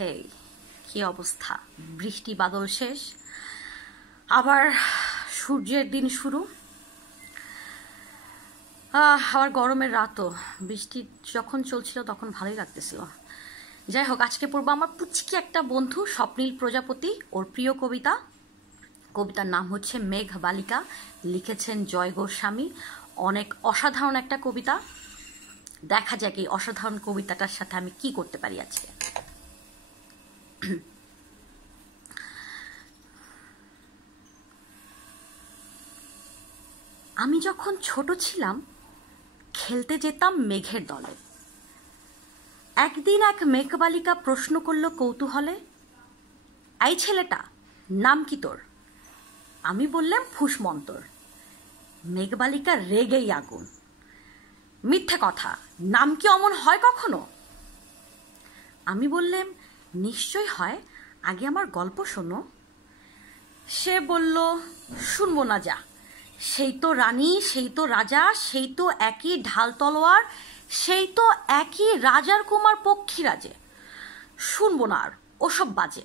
হেই, কি অবস্থা? বৃষ্টি বাদল শেষ, আবার সূর্যের দিন শুরু। আবার গরমের রাতও। বৃষ্টি যখন চলছিল তখন ভালোই লাগতেছিল। যাই হোক, আজকে পড়বো আমার পুচকি একটা বন্ধু স্বপ্নীল প্রজাপতি, ওর প্রিয় কবিতা। কবিতার নাম হচ্ছে মেঘ বালিকা, লিখেছেন জয় গোস্বামী। অনেক অসাধারণ একটা কবিতা। দেখা যাক এই অসাধারণ কবিতাটার সাথে আমি কি করতে পারি আজকে। আমি যখন ছোট ছিলাম খেলতে যেতাম মেঘের দলে। একদিন এক মেঘবালিকা প্রশ্ন করল কৌতূহলে, এই ছেলেটা, নাম কি তোর? আমি বললাম ফুসমন্তর। মেঘবালিকা রেগেই আগুন, মিথ্যে কথা, নাম কি অমন হয় কখনো? আমি বললাম, নিশ্চয় হয়, আগে আমার গল্প শোনো। সে বলল, শুনবো না, যা। সেই তো রানী, সেই তো রাজা, সেই তো একই ঢাল তলোয়ার, সেই তো একই রাজার কুমার পক্ষীরাজে। শুনবো না আর ওসব বাজে।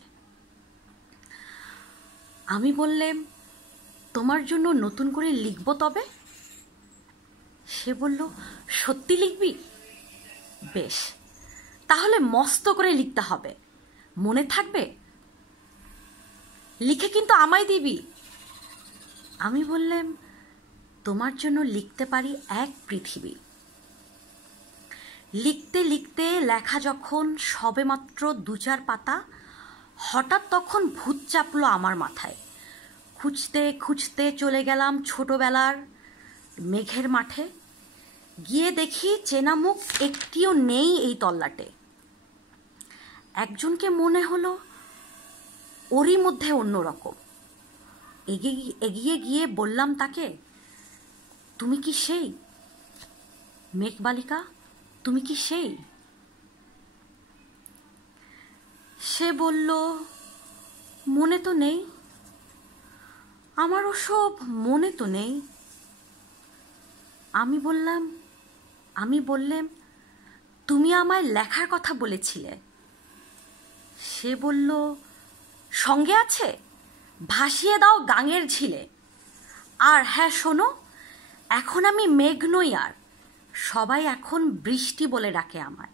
আমি বললাম, তোমার জন্য নতুন করে লিখবো তবে। সে বলল, সত্যি লিখবি? বেশ, তাহলে মস্ত করে লিখতে হবে, মনে থাকবে? লিখে কিন্তু আমায় দিবি। আমি বললাম, তোমার জন্য লিখতে পারি এক পৃথিবী। লিখতে লিখতে লেখা যখন সবেমাত্র 2-4 পাতা, হঠাৎ তখন ভূত চাপলো আমার মাথায়। খুঁজতে খুঁজতে চলে গেলাম ছোটবেলার মেঘের মাঠে। গিয়ে দেখি চেনা মুখ একটিও নেই এই তল্লাটে। একজনকে মনে হলো ওরই মধ্যে অন্যরকম। এগিয়ে গিয়ে বললাম তাকে, তুমি কি সেই মেঘবালিকা? তুমি কি সেই? সে বলল, মনে তো নেই, আমার ওসব মনে তো নেই। আমি বললাম, তুমি আমায় লেখার কথা বলেছিলে। সে বলল, সঙ্গে আছে, ভাসিয়ে দাও গাঙের ঝিলে। আর হ্যাঁ শোনো, এখন আমি মেঘ নই আর, সবাই এখন বৃষ্টি বলে ডাকে আমায়।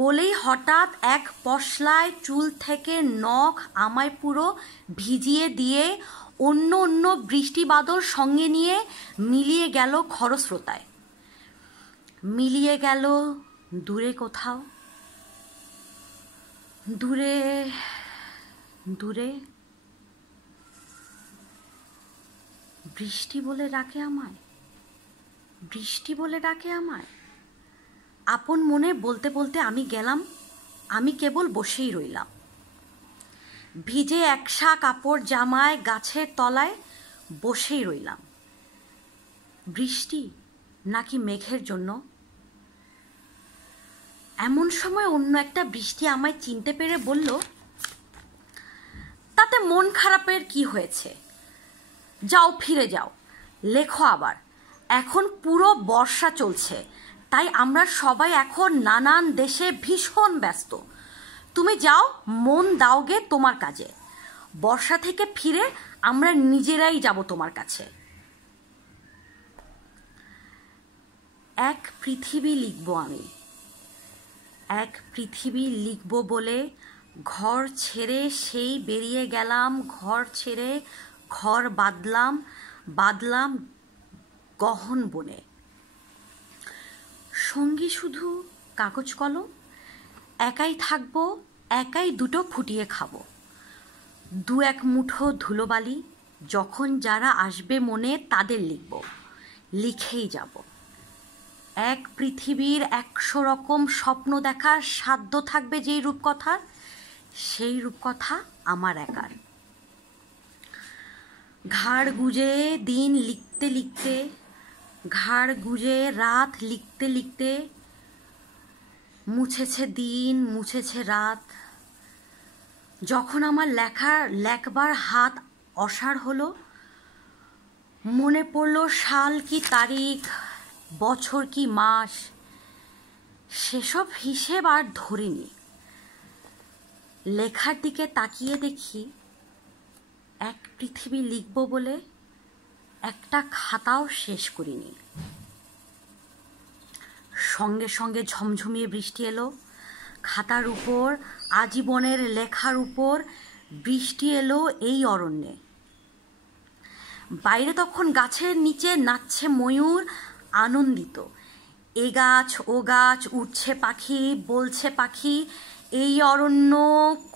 বলেই হঠাৎ এক পশলায় চুল থেকে নখ আমায় পুরো ভিজিয়ে দিয়ে অন্য অন্য বৃষ্টি বাদল সঙ্গে নিয়ে মিলিয়ে গেল খরস্রোতায়। মিলিয়ে গেল দূরে কোথাও, দূরে দূরে। বৃষ্টি বলে ডাকে আমায়, বৃষ্টি বলে ডাকে আমায়। আপন মনে বলতে বলতে আমি গেলাম, আমি কেবল বসেই রইলাম। ভিজে একশা কাপড় জামায় গাছের তলায় বসেই রইলাম। বৃষ্টি নাকি মেঘের জন্য? এমন সময় অন্য একটা বৃষ্টি আমায় চিনতে পেরে বলল, তাতে মন খারাপের কি হয়েছে? যাও, ফিরে যাও, লেখো আবার। এখন পুরো বর্ষা চলছে, তাই আমরা সবাই এখন নানান দেশে ভীষণ ব্যস্ত। তুমি যাও, মন দাওগে তোমার কাজে। বর্ষা থেকে ফিরে আমরা নিজেরাই যাব তোমার কাছে। এক পৃথিবী লিখব আমি, এক পৃথিবী লিখব বলে ঘর ছেড়ে সেই বেরিয়ে গেলাম। ঘর ছেড়ে ঘর বাঁধলাম গহন বনে। সঙ্গী শুধু কাগজ কলম, একাই থাকবো, একাই দুটো ফুটিয়ে খাবো। 2-1 মুঠো ধুলোবালি, যখন যারা আসবে মনে তাদের লিখব, লিখেই যাব। এক পৃথিবীর 100 রকম স্বপ্ন দেখার সাধ্য থাকবে যেই রূপকথার, সেই রূপকথা আমার একার। ঘাড় গুজে দিন লিখতে লিখতে, ঘাড় গুজে রাত লিখতে লিখতে, মুছেছে দিন, মুছেছে রাত। যখন আমার লেখবার হাত অসাড় হলো, মনে পড়ল সাল কি তারিখ, বছর কি মাস, সেসব হিসেব আর ধরিনি। লেখার দিকে তাকিয়ে দেখি এক পৃথিবী লিখব বলে একটা খাতাও শেষ করিনি। সঙ্গে সঙ্গে ঝমঝমিয়ে বৃষ্টি এলো। খাতার উপর, আজীবনের লেখার উপর বৃষ্টি এলো এই অরণ্যে। বাইরে তখন গাছের নিচে নাচছে ময়ূর, আনন্দিত। এ গাছ ও গাছ, উঠছে পাখি, বলছে পাখি, এই অরণ্য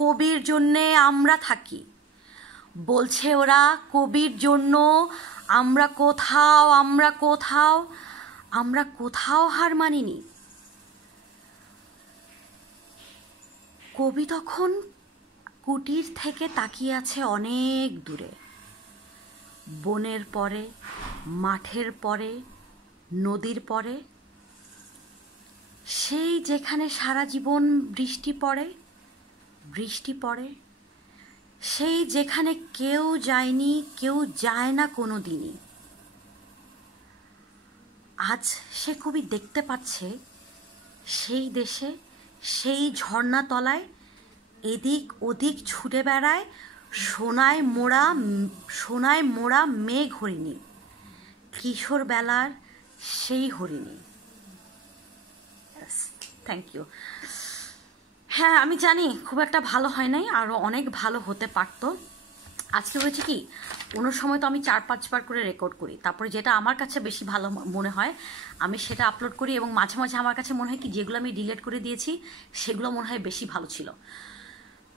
কবির জন্যে আমরা থাকি। বলছে ওরা, কবির জন্য আমরা কোথাও, আমরা কোথাও, আমরা কোথাও হার মানিনি। কবি তখন কুটির থেকে তাকিয়ে আছে অনেক দূরে। বনের পরে, মাঠের পরে, নদীর পরে, সেই যেখানে সারা জীবন বৃষ্টি পড়ে, বৃষ্টি পড়ে, সেই যেখানে কেউ যায়নি, কেউ যায় না কোনো দিনই। আজ সে কবি দেখতে পাচ্ছে সেই দেশে, সেই ঝর্ণা তলায় এদিক ওদিক ছুটে বেড়ায় সোনায় মোড়া মেঘ হরিণী, কিশোর বেলার সেই হরিণী। Thank you. হ্যাঁ, আমি জানি খুব একটা ভালো হয় নাই, আরও অনেক ভালো হতে পারতো। আজকে হয়েছে কি, কোনো সময় তো আমি 4-5 বার করে রেকর্ড করি, তারপরে যেটা আমার কাছে বেশি ভালো মনে হয় আমি সেটা আপলোড করি, এবং মাঝে মাঝে আমার কাছে মনে হয় কি যেগুলো আমি ডিলিট করে দিয়েছি সেগুলো মনে হয় বেশি ভালো ছিল।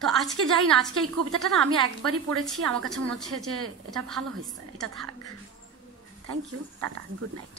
তো আজকে যাই না, আজকে এই কবিতাটা না আমি একবারই পড়েছি, আমার কাছে মনে হচ্ছে যে এটা ভালো হয়েছে, এটা থাক। Thank you, tata, good night.